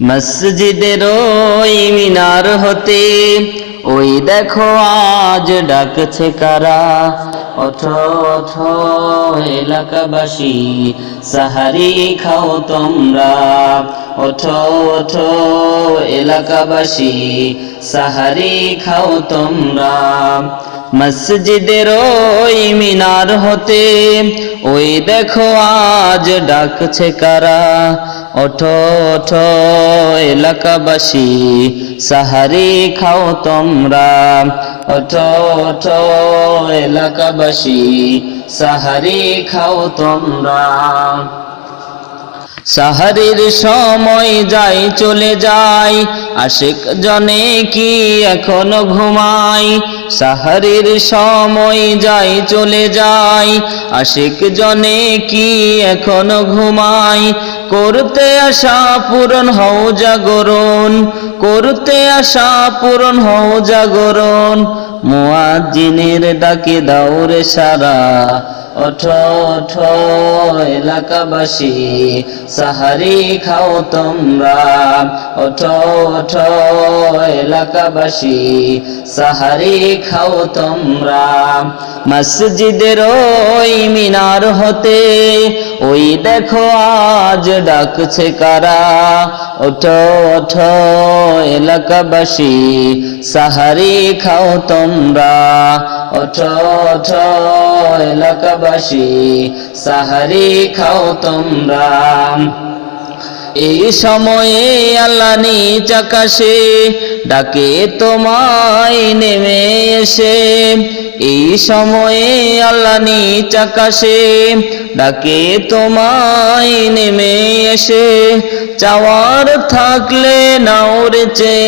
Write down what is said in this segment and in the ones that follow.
মসজিদের ওই মিনার হতে ওই দেখো আজ ডাকছে কারা? অথ অথ এলাকাবাসী সাহারি খাও তোমরা। ওঠো ওঠো, এলাকাবাসী, সাহারি খাও তোমরা। মসজিদের ওই মিনার হতে, ওই দেখো আজ ডাকছে কারা। ওঠো ওঠো, এলাকাবাসী, সাহারি খাও তোমরা। ওঠো ওঠো, এলাকাবাসী, সাহারি খাও তোমরা। সাহারির সময় যাই, চলে যায় আশিক জনে কি এখনও ঘুমাই সাহারির সময় যাই, চলে যায় আশিক জনে কি এখনও ঘুমায়? করতে আসা পূরণ হও জাগরণ। করতে আসা পূরণ হও জাগরণ। মুয়াজ্জিনের ডাকে দাউরে সারা। ওঠো ওঠো এলাকাবাসী, সাহারি খাও তোমরা। ওঠো ওঠো এলাকাবাসী, সাহারি খাও তোমরা। মসজিদের ওই মিনার হতে, ওই দেখো আজ ডাকছে কারা। ওঠো ওঠো এলাকাবাসী, সাহারি খাও তোমরা। ওঠো ওঠো এলাকাবাসী সাহারি খাও তোমরা। এই সময়ে আল্লাহ নিচ আকাশে ডাকে তোমায় নেমে এসে। এই সময়ে আল্লাহ নিচ আকাশে ডাকে তোমায় নেমে এসে। চাওয়ার থাকলে নাও রেচে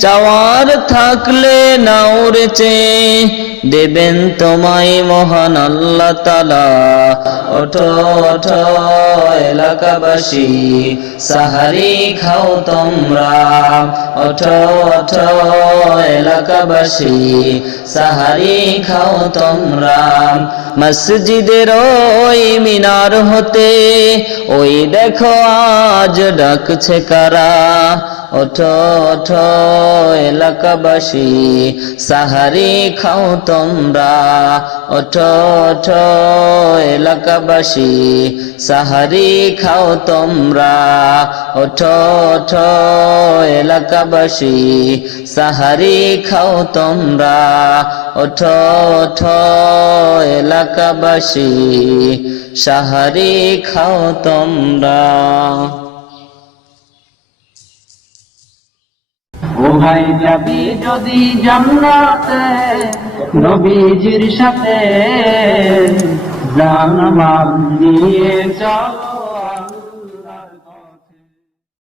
চাওয়ার থাকলে নাও রেচে দেবেন তোমায় মহান আল্লাহ তালা ওঠো ওঠো এলাকাবাসী, সাহারি খাও তোমরা। ওঠো ওঠো এলাকাবাসী সাহারি খাও তোমরা। মসজিদের ওই মিনার হতে ওই দেখো আজ ডাকছে কারা। ওঠো ওঠো, এলাকাবাসী, সাহারি খাও তোমরা। ওঠো ওঠো, এলাকাবাসী, সাহারি খাও তোমরা। ওঠো ওঠো, এলাকাবাসী, সাহারি খাও তোমরা। ওঠো ওঠো, এলাকাবাসী, সাহারি খাও তোমরা। ভাই যাবি যদি জান্নাতে নবীজির সাথে জান দিয়ে